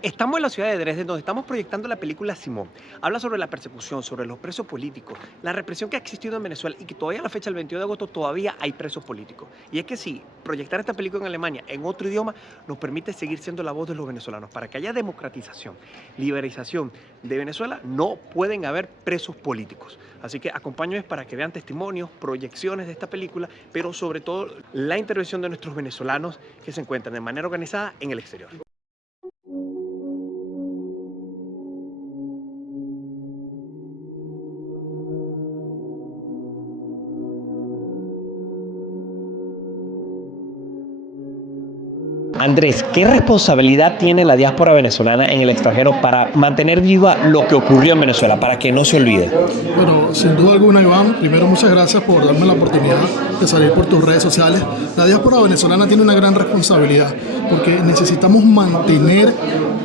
Estamos en la ciudad de Dresden, donde estamos proyectando la película Simón. Habla sobre la persecución, sobre los presos políticos, la represión que ha existido en Venezuela y que todavía a la fecha del 22 de agosto todavía hay presos políticos. Y es que sí, proyectar esta película en Alemania en otro idioma nos permite seguir siendo la voz de los venezolanos. Para que haya democratización, liberalización de Venezuela, no pueden haber presos políticos. Así que acompáñenme para que vean testimonios, proyecciones de esta película, pero sobre todo la intervención de nuestros venezolanos que se encuentran de manera organizada en el exterior. Andrés, ¿qué responsabilidad tiene la diáspora venezolana en el extranjero para mantener viva lo que ocurrió en Venezuela, para que no se olvide? Bueno, sin duda alguna, Iván, primero muchas gracias por darme la oportunidad de salir por tus redes sociales. La diáspora venezolana tiene una gran responsabilidad porque necesitamos mantener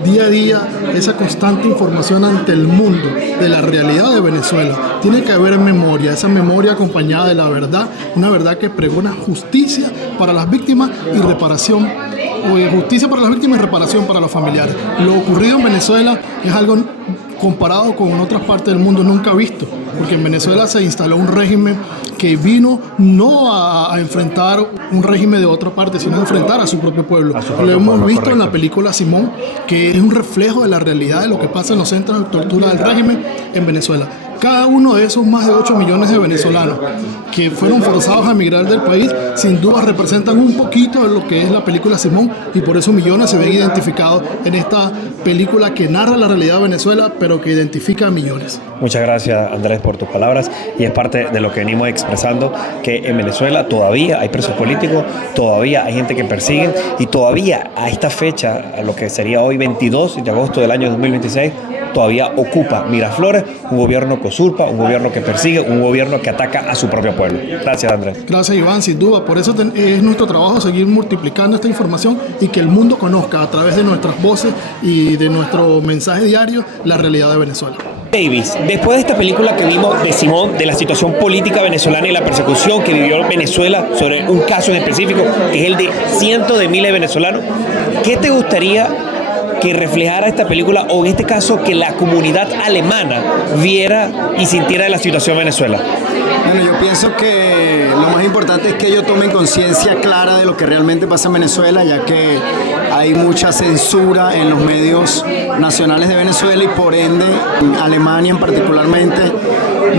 día a día esa constante información ante el mundo de la realidad de Venezuela. Tiene que haber memoria, esa memoria acompañada de la verdad, una verdad que pregona justicia para las víctimas y reparación, o justicia para las víctimas y reparación para los familiares. Lo ocurrido en Venezuela es algo comparado con otras partes del mundo nunca visto, porque en Venezuela se instaló un régimen que vino no a enfrentar un régimen de otra parte, sino a enfrentar a su propio pueblo. Lo hemos visto en la película Simón, que es un reflejo de la realidad de lo que pasa en los centros de tortura del régimen en Venezuela. Cada uno de esos más de 8 millones de venezolanos que fueron forzados a emigrar del país, sin duda representan un poquito de lo que es la película Simón, y por eso millones se ven identificados en esta película que narra la realidad de Venezuela, pero que identifica a millones. Muchas gracias, Andrés, por tus palabras, y es parte de lo que venimos expresando, que en Venezuela todavía hay presos políticos, todavía hay gente que persiguen, y todavía a esta fecha, a lo que sería hoy 22 de agosto del año 2026, todavía ocupa Miraflores un gobierno que usurpa, un gobierno que persigue, un gobierno que ataca a su propio pueblo. Gracias, Andrés. Gracias, Iván, sin duda. Por eso es nuestro trabajo seguir multiplicando esta información y que el mundo conozca a través de nuestras voces y de nuestro mensaje diario la realidad de Venezuela. Davis, después de esta película que vimos de Simón, de la situación política venezolana y la persecución que vivió Venezuela sobre un caso en específico, que es el de cientos de miles de venezolanos, ¿qué te gustaría que reflejara esta película, o en este caso que la comunidad alemana viera y sintiera de la situación en Venezuela? Bueno, yo pienso que lo más importante es que ellos tomen conciencia clara de lo que realmente pasa en Venezuela, ya que hay mucha censura en los medios nacionales de Venezuela y por ende en Alemania particularmente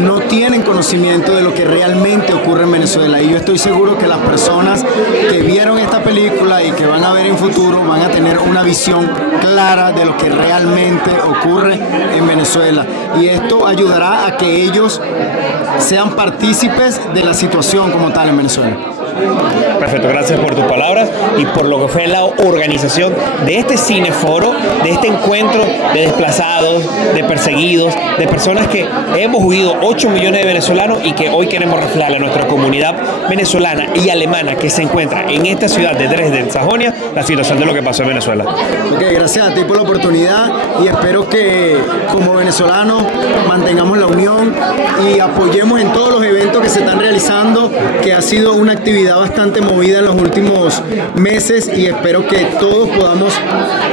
no tienen conocimiento de lo que realmente ocurre en Venezuela. Y yo estoy seguro que las personas que vieron esta película y que van a ver en futuro van a tener una visión clara de lo que realmente ocurre en Venezuela. Y esto ayudará a que ellos sean partícipes de la situación como tal en Venezuela. Perfecto, gracias por tus palabras y por lo que fue la organización de este cineforo, de este encuentro de desplazados, de perseguidos, de personas que hemos huido, 8 millones de venezolanos, y que hoy queremos reflejar a nuestra comunidad venezolana y alemana que se encuentra en esta ciudad de Dresden, Sajonia, la situación de lo que pasó en Venezuela. Ok, gracias a ti por la oportunidad y espero que como venezolanos mantengamos la unión y apoyemos en todos los eventos que se están realizando, que ha sido una actividad bastante movida en los últimos meses, y espero que todos podamos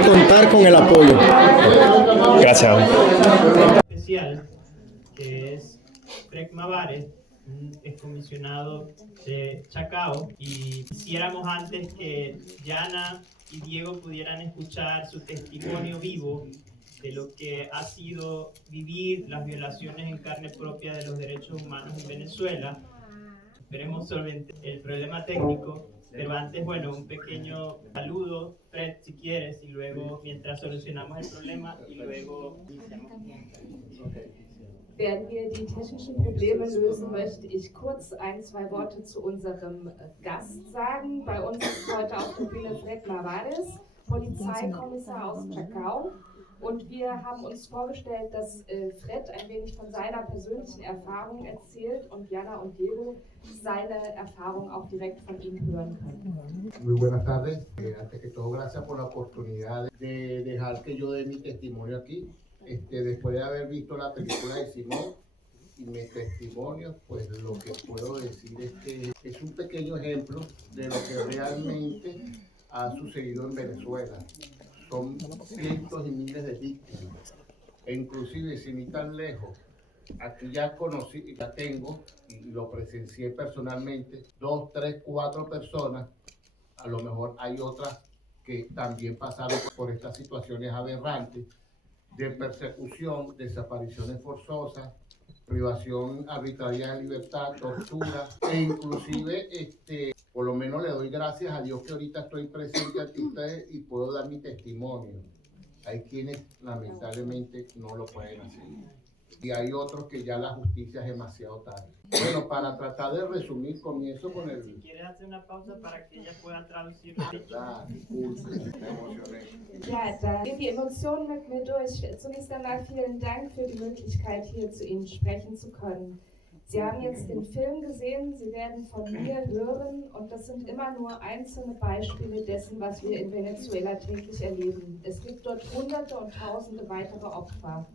contar con el apoyo. Gracias. Especial, que es Freck Mavares, un excomisionado de Chacao, y quisiéramos antes que Yana y Diego pudieran escuchar su testimonio vivo de lo que ha sido vivir las violaciones en carne propia de los derechos humanos en Venezuela. Esperemos solventar el problema técnico, pero antes, bueno, un pequeño saludo, Fred, si quieres, y luego, mientras solucionamos el problema, y luego iniciamos. Während wir die technischen Probleme lösen, möchte ich kurz ein, zwei Worte zu unserem Gast sagen. Bei uns ist heute auf der Bühne Fred Mavares, Polizeikommissar aus Chacao. Und wir haben uns vorgestellt, dass Fred ein wenig von seiner persönlichen Erfahrung erzählt und Jana und Diego seine Erfahrung auch direkt von ihm hören können. Muy buenas tardes. Antes que todo, gracias por la oportunidad de dejar que yo dé mi testimonio aquí. Después de haber visto la película de Simón y mis testimonios, pues lo que puedo decir es que es un pequeño ejemplo de lo que realmente ha sucedido en Venezuela. son cientos y miles de víctimas. E inclusive, sin ir tan lejos, aquí ya conocí, ya tengo, y lo presencié personalmente, 2, 3, 4 personas, a lo mejor hay otras que también pasaron por estas situaciones aberrantes de persecución, desapariciones forzosas, privación arbitraria de libertad, tortura, e inclusive, por lo menos le doy gracias a Dios que ahorita estoy presente ante ustedes y puedo dar mi testimonio. Hay quienes lamentablemente no lo pueden hacer. Y hay otros que ya la justicia es demasiado tarde. Bueno, para tratar de resumir, comienzo con el... Si quieres hacer una pausa para que ella pueda traducir. Disculpe, me emocioné. Ja, da geht die Emotion mit mir durch. Zunächst einmal vielen Dank für die Möglichkeit, hier zu Ihnen sprechen zu können. Sie haben jetzt den Film gesehen, Sie werden von mir hören und das sind immer nur einzelne Beispiele dessen, was wir in Venezuela täglich erleben. Es gibt dort Hunderte und Tausende weitere Opfer.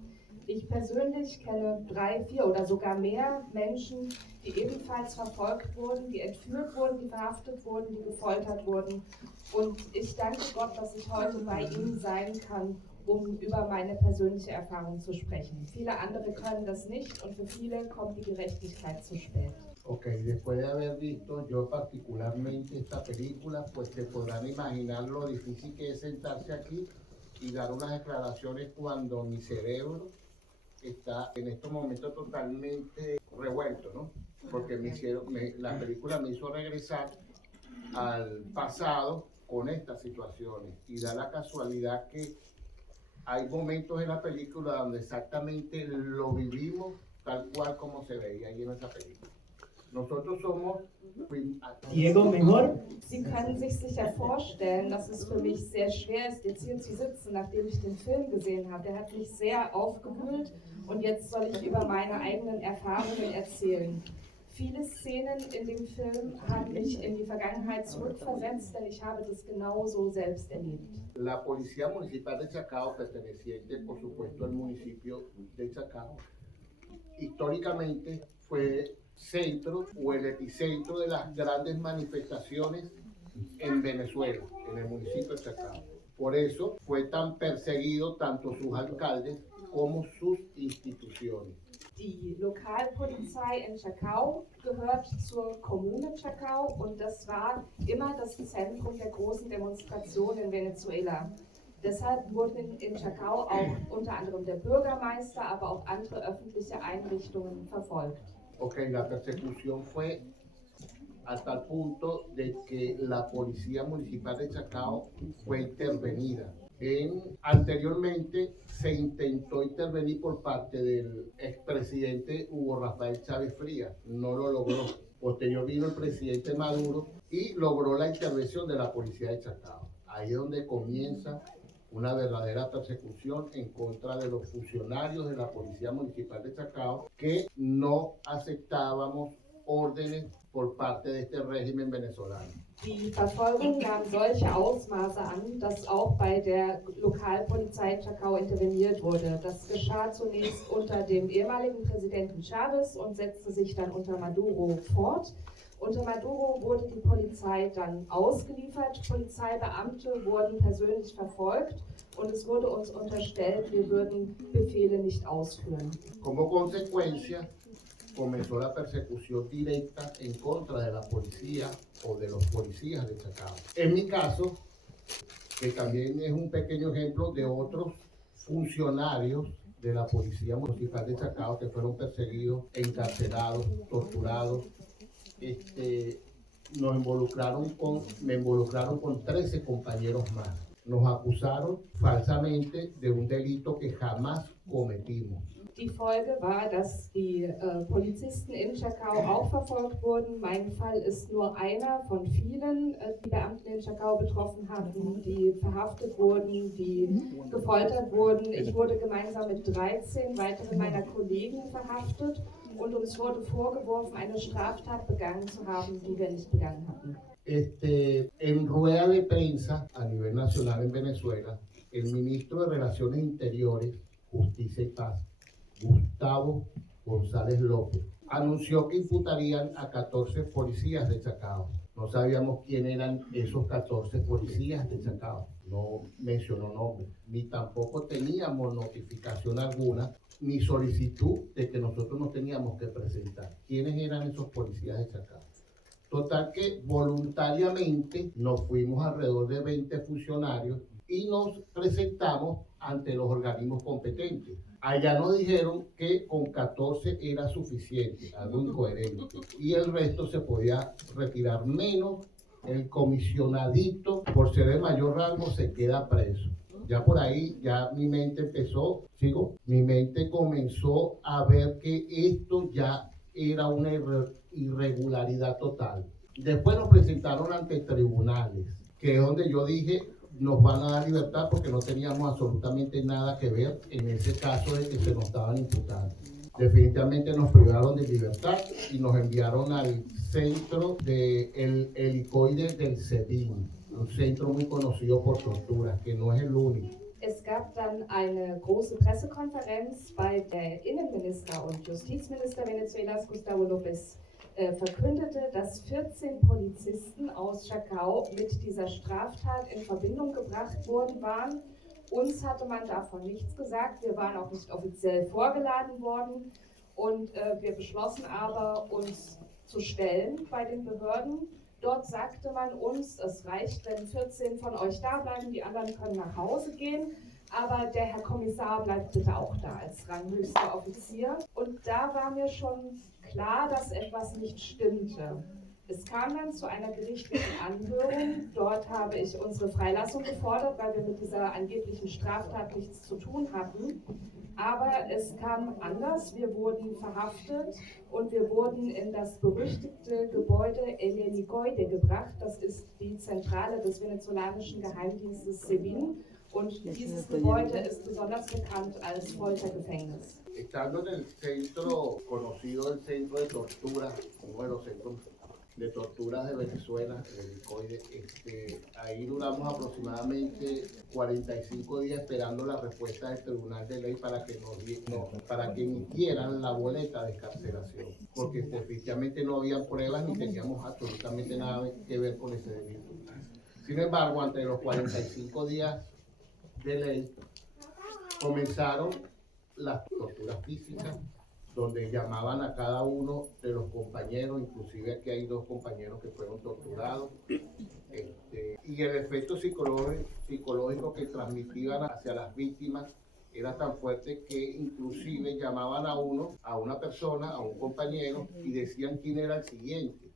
Ich persönlich kenne 3, 4 oder sogar mehr Menschen, die ebenfalls verfolgt wurden, die entführt wurden, die verhaftet wurden, die gefoltert wurden. Und ich danke Gott, dass ich heute bei Ihnen sein kann, um über meine persönliche Erfahrung zu sprechen. Viele andere können das nicht und für viele kommt die Gerechtigkeit zu spät. Ok, después de haber visto yo particularmente esta película, pues se podrán imaginar lo difícil que es sentarse aquí y dar unas declaraciones cuando mi cerebro está en estos momentos totalmente revuelto, ¿no? Porque la película me hizo regresar al pasado con estas situaciones y da la casualidad que hay momentos en la película donde exactamente lo vivimos tal cual como se veía ahí en esa película. Nosotros somos... Diego, mejor. Sie können sich sicher vorstellen, dass es für mich sehr schwer ist, jetzt hier zu sitzen, nachdem ich den Film gesehen habe. Der hat mich sehr aufgewühlt und jetzt soll ich über meine eigenen Erfahrungen erzählen. Viele Szenen in dem Film haben mich in die Vergangenheit zurückversetzt, denn ich habe das genauso selbst erlebt. La Policía Municipal de Chacao, perteneciente por supuesto al municipio de Chacao, históricamente fue centro o el epicentro de las grandes manifestaciones en Venezuela, en el municipio de Chacao. Por eso fue tan perseguido tanto sus alcaldes como sus instituciones. Die Lokalpolizei in Chacao gehört zur Kommune Chacao und das war immer das Zentrum der großen Demonstrationen in Venezuela. Deshalb wurden in Chacao auch unter anderem der Bürgermeister, aber auch andere öffentliche Einrichtungen verfolgt. Ok, la persecución fue a tal punto de que la Policía Municipal de Chacao fue intervenida. Anteriormente se intentó intervenir por parte del expresidente Hugo Rafael Chávez Frías, no lo logró. Posterior vino el presidente Maduro y logró la intervención de la Policía de Chacao. Ahí es donde comienza una verdadera persecución en contra de los funcionarios de la Policía Municipal de Chacao que no aceptábamos órdenes por parte de este régimen venezolano. Die Verfolgung nahm solche Ausmaße an, dass auch bei der Lokalpolizei Chacao interveniert wurde. Das geschah zunächst unter dem ehemaligen Präsidenten Chavez und setzte sich dann unter Maduro fort. Unter Maduro wurde die Polizei dann ausgeliefert, Polizeibeamte wurden persönlich verfolgt und es wurde uns unterstellt, wir würden Befehle nicht ausführen. Como consecuencia, comenzó la persecución directa en contra de la policía o de los policías de Chacao. En mi caso, que también es un pequeño ejemplo de otros funcionarios de la Policía Municipal de Chacao que fueron perseguidos, encarcelados, torturados. Me involucraron con 13 compañeros más. Nos acusaron falsamente de un delito que jamás cometimos. Die Folge war, dass die Polizisten in Chacao auch verfolgt wurden. Mein Fall ist nur einer von vielen, die Beamten in Chacao betroffen hatten, die verhaftet wurden, die gefoltert wurden. Ich wurde gemeinsam mit 13 weiteren meiner Kollegen verhaftet und uns wurde vorgeworfen, eine Straftat begangen zu haben, die wir nicht begangen hatten. En rueda de prensa a nivel nacional en Venezuela, el ministro de Relaciones Interiores, Justicia y Paz, Gustavo González López, anunció que imputarían a 14 policías de Chacao. No sabíamos quién eran esos 14 policías de Chacao. no mencionó nombre, ni tampoco teníamos notificación alguna, ni solicitud de que nosotros nos teníamos que presentar. ¿Quiénes eran esos policías de Chacao? Total que voluntariamente nos fuimos alrededor de 20 funcionarios y nos presentamos ante los organismos competentes. Allá nos dijeron que con 14 era suficiente, algo incoherente, y el resto se podía retirar, menos el comisionadito, por ser de mayor rango, se queda preso. Ya por ahí, ya mi mente empezó, mi mente comenzó a ver que esto ya era una irregularidad total. Después nos presentaron ante tribunales, que es donde yo dije, nos van a dar libertad porque no teníamos absolutamente nada que ver en ese caso de que se nos estaban imputando. Definitivamente nos privaron de libertad y nos enviaron al centro del helicoide del SEBIN, un centro muy conocido por torturas, que no es el único. Es gab dann eine große Pressekonferenz, bei der Innenminister und Justizminister Venezuelas, Gustavo López, verkündete, dass 14 Polizisten aus Chacao mit dieser Straftat in Verbindung gebracht worden waren. Uns hatte man davon nichts gesagt, wir waren auch nicht offiziell vorgeladen worden und wir beschlossen aber, uns zu stellen bei den Behörden. Dort sagte man uns, es reicht, wenn 14 von euch da bleiben, die anderen können nach Hause gehen, aber der Herr Kommissar bleibt bitte auch da als ranghöchster Offizier. Und da war mir schon klar, dass etwas nicht stimmte. Es kam dann zu einer gerichtlichen Anhörung. Dort habe ich unsere Freilassung gefordert, weil wir mit dieser angeblichen Straftat nichts zu tun hatten. Aber es kam anders. Wir wurden verhaftet und wir wurden in das berüchtigte Gebäude El Helicoide gebracht. Das ist die Zentrale des venezolanischen Geheimdienstes SEBIN. Und dieses Gebäude ist besonders bekannt als Foltergefängnis. Estando en el centro conocido, el centro de tortura, uno de los centros de torturas de Venezuela, el helicoide, ahí duramos aproximadamente 45 días esperando la respuesta del Tribunal de Ley para que emitieran la boleta de excarcelación, porque efectivamente no había pruebas ni teníamos absolutamente nada que ver con ese delito. Sin embargo, ante los 45 días de ley, comenzaron las torturas físicas, donde llamaban a cada uno de los compañeros, inclusive aquí hay 2 compañeros que fueron torturados, y el efecto psicológico que transmitían hacia las víctimas era tan fuerte que inclusive llamaban a una persona, a un compañero, y decían quién era el siguiente.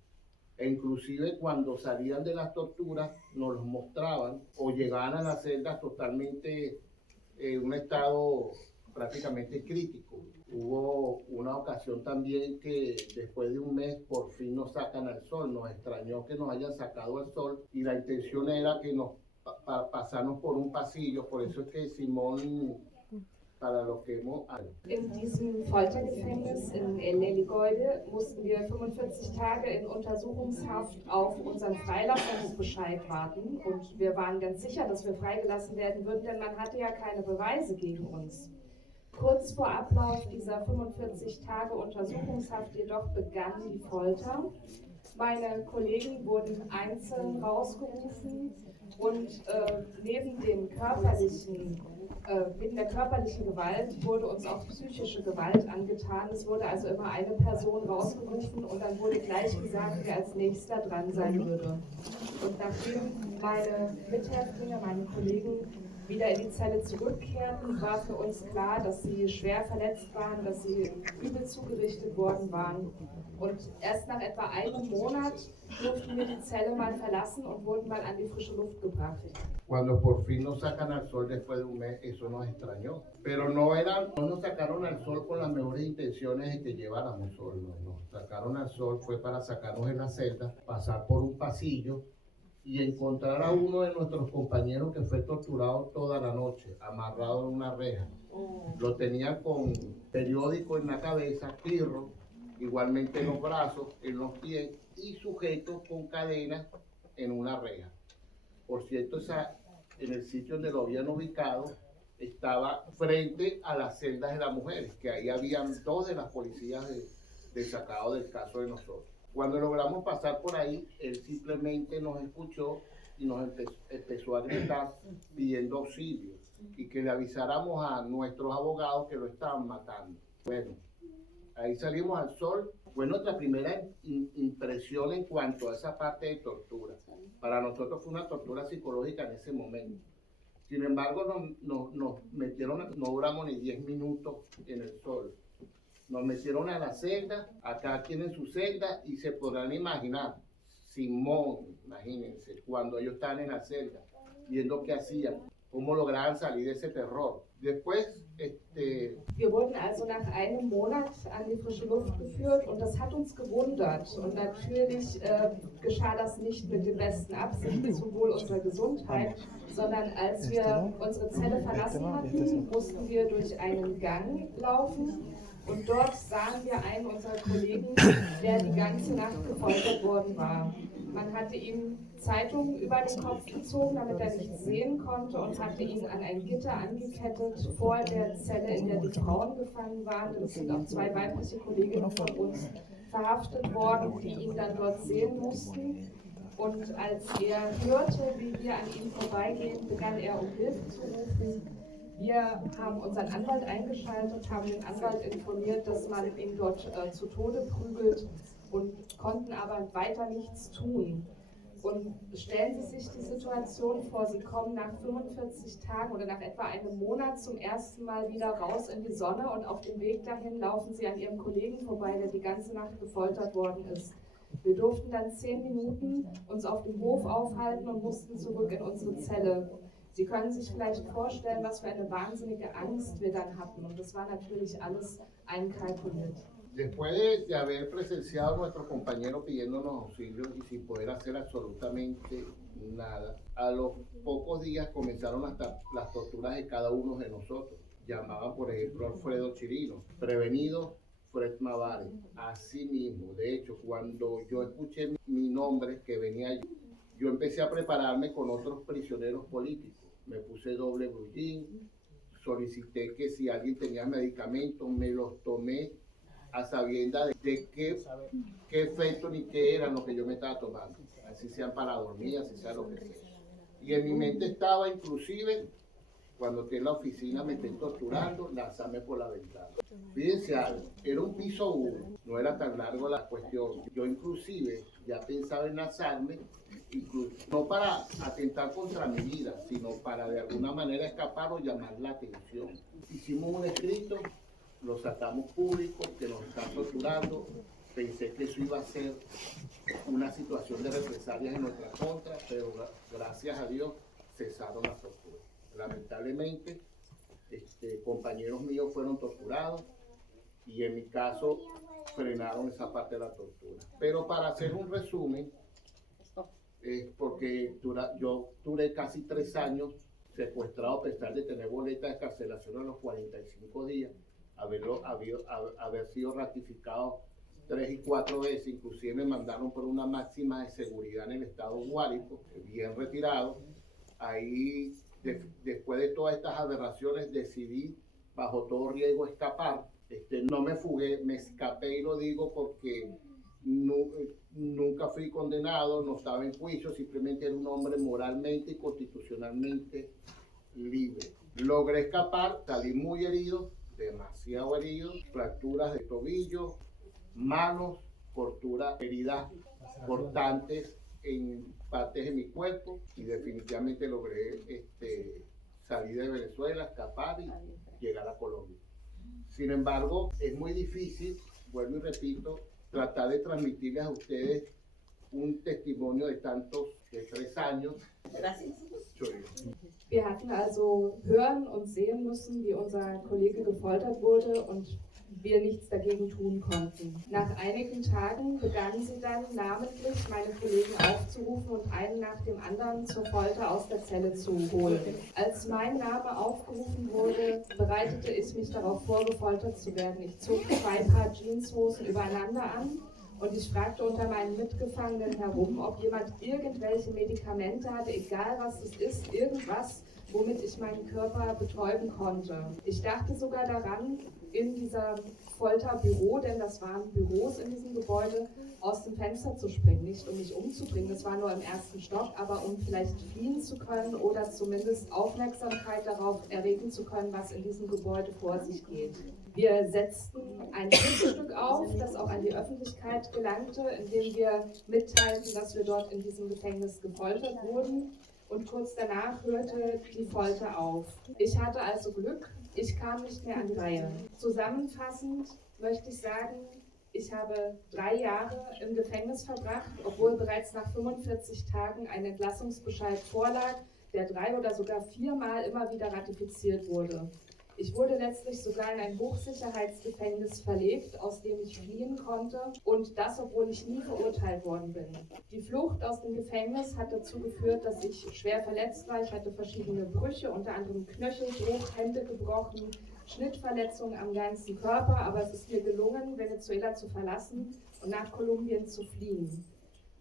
E inclusive cuando salían de las torturas nos los mostraban o llegaban a las celdas totalmente en un estado prácticamente crítico. Hubo una ocasión también que después de un mes por fin nos sacan al sol. Nos extrañó que nos hayan sacado al sol y la intención era que nos pasarnos por un pasillo. Por eso es que Simón, para lo que hemos... In diesem Foltergefängnis in El Helicoide mussten wir 45 Tage in Untersuchungshaft auf unseren Freilassungsbescheid warten. Und wir waren ganz sicher, dass wir freigelassen werden würden, denn man hatte ja keine Beweise gegen uns. Kurz vor Ablauf dieser 45 Tage Untersuchungshaft jedoch begann die Folter. Meine Kollegen wurden einzeln rausgerufen und neben der körperlichen Gewalt wurde uns auch psychische Gewalt angetan. Es wurde also immer eine Person rausgerufen und dann wurde gleich gesagt, wer als nächster dran sein würde. Und nachdem meine Mithäftlinge, meine Kollegen wieder in die Zelle zurückkehrten, war für uns klar, dass sie schwer verletzt waren, dass sie übel zugerichtet worden waren. Und erst nach etwa einem Monat durften wir die Zelle mal verlassen und wurden mal an die frische Luft gebracht. Cuando por fin nos sacan al sol después de un mes, eso nos extrañó. Pero no nos sacaron al sol con las mejores intenciones de que lleváramos sol. Nos sacaron al sol fue para sacarnos de la celda, pasar por un pasillo y encontrar a uno de nuestros compañeros que fue torturado toda la noche, amarrado en una reja. Lo tenían con periódico en la cabeza, pirro, igualmente en los brazos, en los pies y sujeto con cadenas en una reja. Por cierto, en el sitio donde lo habían ubicado estaba frente a las celdas de las mujeres, que ahí habían 2 de las policías de Chacao del caso de nosotros. Cuando logramos pasar por ahí, él simplemente nos escuchó y nos empezó a gritar pidiendo auxilio y que le avisáramos a nuestros abogados que lo estaban matando. Bueno, ahí salimos al sol. Fue nuestra primera impresión en cuanto a esa parte de tortura. Para nosotros fue una tortura psicológica en ese momento. Sin embargo, nos metieron, no duramos ni 10 minutos en el sol. Nos metieron a la celda, acá tienen su celda y se podrán imaginar, Simón, imagínense, cuando ellos estaban en la celda, viendo qué hacían, cómo lograban salir de ese terror. Después, Wir wurden also nach einem Monat an die frische Luft geführt und das hat uns gewundert. Und natürlich geschah das nicht mit den besten Absichten zum Wohl unserer Gesundheit, sondern als wir unsere Zelle verlassen hatten, mussten wir durch einen Gang laufen. Und dort sahen wir einen unserer Kollegen, der die ganze Nacht gefoltert worden war. Man hatte ihm Zeitungen über den Kopf gezogen, damit er nichts sehen konnte, und hatte ihn an ein Gitter angekettet vor der Zelle, in der die Frauen gefangen waren. Es sind auch 2 weibliche Kolleginnen von uns verhaftet worden, die ihn dann dort sehen mussten. Und als er hörte, wie wir an ihm vorbeigehen, begann er um Hilfe zu rufen. Wir haben unseren Anwalt eingeschaltet, haben den Anwalt informiert, dass man ihn dort zu Tode prügelt, und konnten aber weiter nichts tun. Und stellen Sie sich die Situation vor, Sie kommen nach 45 Tagen oder nach etwa einem Monat zum ersten Mal wieder raus in die Sonne, und auf dem Weg dahin laufen Sie an Ihrem Kollegen vorbei, der die ganze Nacht gefoltert worden ist. Wir durften dann 10 Minuten uns auf dem Hof aufhalten und mussten zurück in unsere Zelle. Sie können sich vielleicht vorstellen, was für eine wahnsinnige Angst wir dann hatten, und das war natürlich alles einkalkuliert. Después de haber presenciado a nuestros compañeros pidiéndonos auxilio y sin poder hacer absolutamente nada, a los pocos días comenzaron hasta las torturas de cada uno de nosotros. Llamaban, por ejemplo, a Alfredo Chirino, prevenido Fred Mavares. Así mismo, de hecho, cuando yo escuché mi nombre que venía yo empecé a prepararme con otros prisioneros políticos. Me puse doble blue jean, solicité que si alguien tenía medicamentos, me los tomé a sabienda de qué efecto ni qué eran lo que yo me estaba tomando, así sean para dormir, así sea lo que sea. Y en mi mente estaba inclusive, cuando esté en la oficina me estén torturando, lanzarme por la ventana. Fíjense algo, era un piso 1, no era tan largo la cuestión. Yo inclusive ya pensaba en lanzarme, no para atentar contra mi vida, sino para de alguna manera escapar o llamar la atención. Hicimos un escrito, lo sacamos público, que nos están torturando. Pensé que eso iba a ser una situación de represalias en nuestra contra, pero gracias a Dios cesaron las torturas. Lamentablemente, compañeros míos fueron torturados y en mi caso frenaron esa parte de la tortura. Pero para hacer un resumen, porque yo duré casi 3 años secuestrado a pesar de tener boleta de excarcelación a los 45 días, haber sido ratificado 3 y 4 veces, inclusive me mandaron por una máxima de seguridad en el estado Guárico, bien retirado. Ahí, después de todas estas aberraciones, decidí bajo todo riesgo escapar. No me fugué, me escapé, y lo digo porque nunca fui condenado, no estaba en juicio, simplemente era un hombre moralmente y constitucionalmente libre. Logré escapar, salí muy herido, demasiado herido, fracturas de tobillo, manos, heridas cortantes en partes de mi cuerpo, y definitivamente logré salir de Venezuela, escapar y llegar a Colombia. Sin embargo, es muy difícil, vuelvo y repito, tratar de transmitirles a ustedes un testimonio de 3 años. Gracias. Wir hatten also hören und sehen müssen, wie unser Kollege gefoltert wurde, und wir nichts dagegen tun konnten. Nach einigen Tagen begannen sie dann namentlich meine Kollegen aufzurufen und einen nach dem anderen zur Folter aus der Zelle zu holen. Als mein Name aufgerufen wurde, bereitete ich mich darauf vor, gefoltert zu werden. Ich zog 2 Paar Jeanshosen übereinander an und ich fragte unter meinen Mitgefangenen herum, ob jemand irgendwelche Medikamente hatte, egal was es ist, irgendwas, womit ich meinen Körper betäuben konnte. Ich dachte sogar daran, in dieser Folterbüro, denn das waren Büros in diesem Gebäude, aus dem Fenster zu springen. Nicht um mich umzubringen, das war nur im ersten Stock, aber um vielleicht fliehen zu können oder zumindest Aufmerksamkeit darauf erregen zu können, was in diesem Gebäude vor sich geht. Wir setzten ein Schriftstück auf, das auch an die Öffentlichkeit gelangte, indem wir mitteilten, dass wir dort in diesem Gefängnis gefoltert wurden. Und kurz danach hörte die Folter auf. Ich hatte also Glück, ich kam nicht mehr an die Reihe. Zusammenfassend möchte ich sagen, ich habe 3 Jahre im Gefängnis verbracht, obwohl bereits nach 45 Tagen ein Entlassungsbescheid vorlag, der 3 oder sogar 4 Mal immer wieder ratifiziert wurde. Ich wurde letztlich sogar in ein Hochsicherheitsgefängnis verlegt, aus dem ich fliehen konnte, und das, obwohl ich nie verurteilt worden bin. Die Flucht aus dem Gefängnis hat dazu geführt, dass ich schwer verletzt war. Ich hatte verschiedene Brüche, unter anderem Knöchelbruch, Hände gebrochen, Schnittverletzungen am ganzen Körper, aber es ist mir gelungen, Venezuela zu verlassen und nach Kolumbien zu fliehen.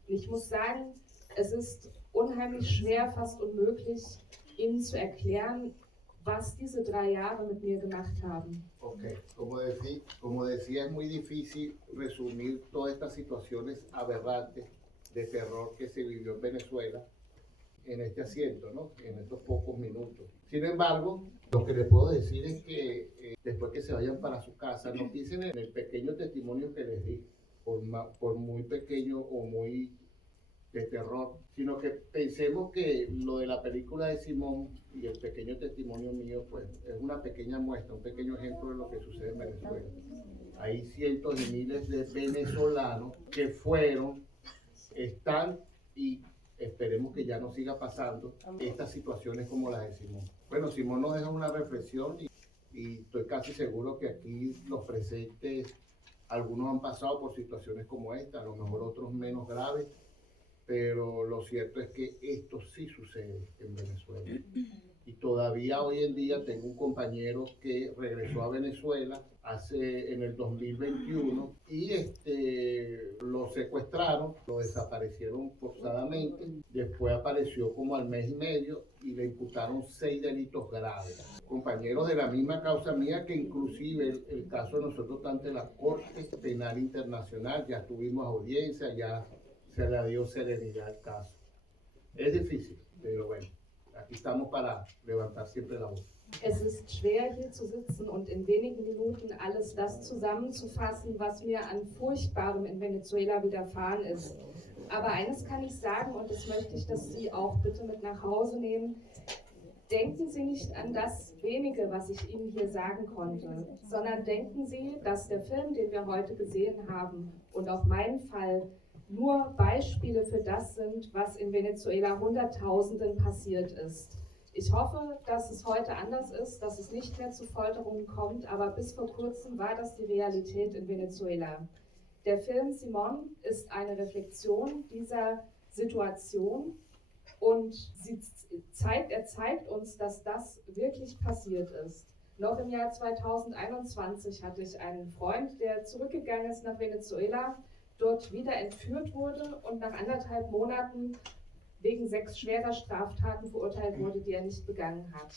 Und ich muss sagen, es ist unheimlich schwer, fast unmöglich, Ihnen zu erklären, was diese 3 Jahre mit mir gemacht haben. Okay, como decía, es muy difícil resumir todas estas situaciones aberrantes de terror que se vivió en Venezuela en este asiento, ¿no? En estos pocos minutos. Sin embargo, lo que les puedo decir es que después que se vayan para su casa, no piensen en el pequeño testimonio que les di, por muy pequeño o muy de terror, sino que pensemos que lo de la película de Simón y el pequeño testimonio mío, pues es una pequeña muestra, un pequeño ejemplo de lo que sucede en Venezuela. Hay cientos y miles de venezolanos que fueron, están y esperemos que ya no siga pasando estas situaciones como las de Simón. Bueno, Simón nos deja una reflexión y estoy casi seguro que aquí los presentes, algunos han pasado por situaciones como esta, a lo mejor otros menos graves, pero lo cierto es que esto sí sucede en Venezuela. Y todavía hoy en día tengo un compañero que regresó a Venezuela en el 2021 y lo secuestraron, lo desaparecieron forzadamente, después apareció como al mes y medio y le imputaron 6 delitos graves. Compañeros de la misma causa mía, que inclusive el caso de nosotros está ante la Corte Penal Internacional, ya tuvimos audiencia, ya se le dio serenidad al caso. Es difícil, pero bueno, aquí estamos para levantar siempre la voz. Es ist schwer, hier zu sitzen und in wenigen Minuten alles das zusammenzufassen, was mir an Furchtbarem in Venezuela widerfahren ist. Aber eines kann ich sagen, und das möchte ich, dass Sie auch bitte mit nach Hause nehmen. Denken Sie nicht an das Wenige, was ich Ihnen hier sagen konnte, sondern denken Sie, dass der Film, den wir heute gesehen haben, und auch mein Fall, nur Beispiele für das sind, was in Venezuela Hunderttausenden passiert ist. Ich hoffe, dass es heute anders ist, dass es nicht mehr zu Folterungen kommt, aber bis vor kurzem war das die Realität in Venezuela. Der Film Simón ist eine Reflexion dieser Situation und er zeigt uns, dass das wirklich passiert ist. Noch im Jahr 2021 hatte ich einen Freund, der zurückgegangen ist nach Venezuela, dort wieder entführt wurde und nach 1,5 Monaten wegen 6 schwerer Straftaten verurteilt wurde, die er nicht begangen hat.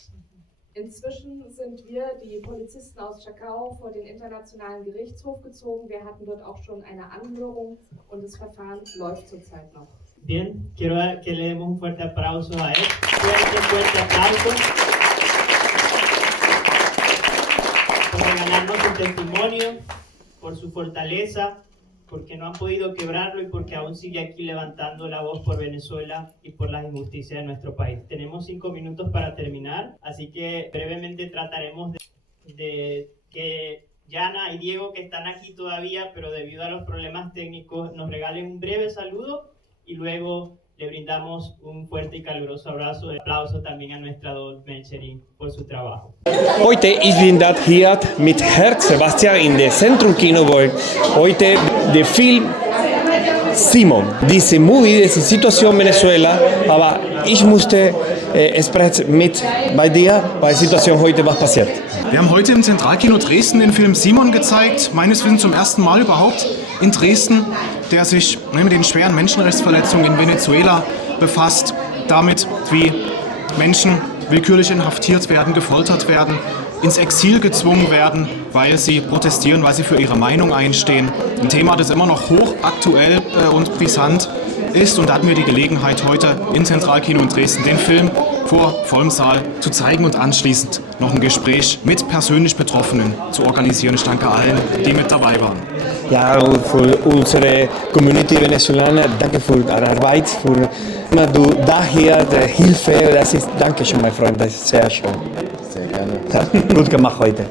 Inzwischen sind wir, die Polizisten aus Chacao, vor den Internationalen Gerichtshof gezogen. Wir hatten dort auch schon eine Anhörung und das Verfahren läuft zurzeit noch. Bien, quiero que le demos un fuerte aplauso a él. Fuerte aplauso por regalarnos su testimonio, por su fortaleza, porque no han podido quebrarlo y porque aún sigue aquí levantando la voz por Venezuela y por las injusticias de nuestro país. Tenemos 5 minutos para terminar, así que brevemente trataremos de que Yana y Diego, que están aquí todavía, pero debido a los problemas técnicos, nos regalen un breve saludo y luego le brindamos un fuerte y caluroso abrazo. Un aplauso también a nuestra Dolmetscherin por su trabajo. Heute ich bin das hier mit Herr Sebastian in der Zentrum Kinoburg. Heute der Film Simón. Diese Movie, diese Situation in Venezuela, aber ich musste sprechen mit bei dir, bei der Situation heute, was passiert. Wir haben heute im Zentralkino Dresden den Film Simón gezeigt, meines Wissens zum ersten Mal überhaupt in Dresden, der sich mit den schweren Menschenrechtsverletzungen in Venezuela befasst, damit wie Menschen willkürlich inhaftiert werden, gefoltert werden, ins Exil gezwungen werden, weil sie protestieren, weil sie für ihre Meinung einstehen. Ein Thema, das immer noch hochaktuell und brisant ist. Und da hatten wir die Gelegenheit, heute im Zentralkino in Dresden den Film vor vollem Saal zu zeigen und anschließend noch ein Gespräch mit persönlich Betroffenen zu organisieren. Ich danke allen, die mit dabei waren. Ja, für unsere Community venezolana, danke für deine Arbeit, für du daher der Hilfe. Das ist, danke schön, mein Freund, das ist sehr schön. Sehr gerne. Gut gemacht heute.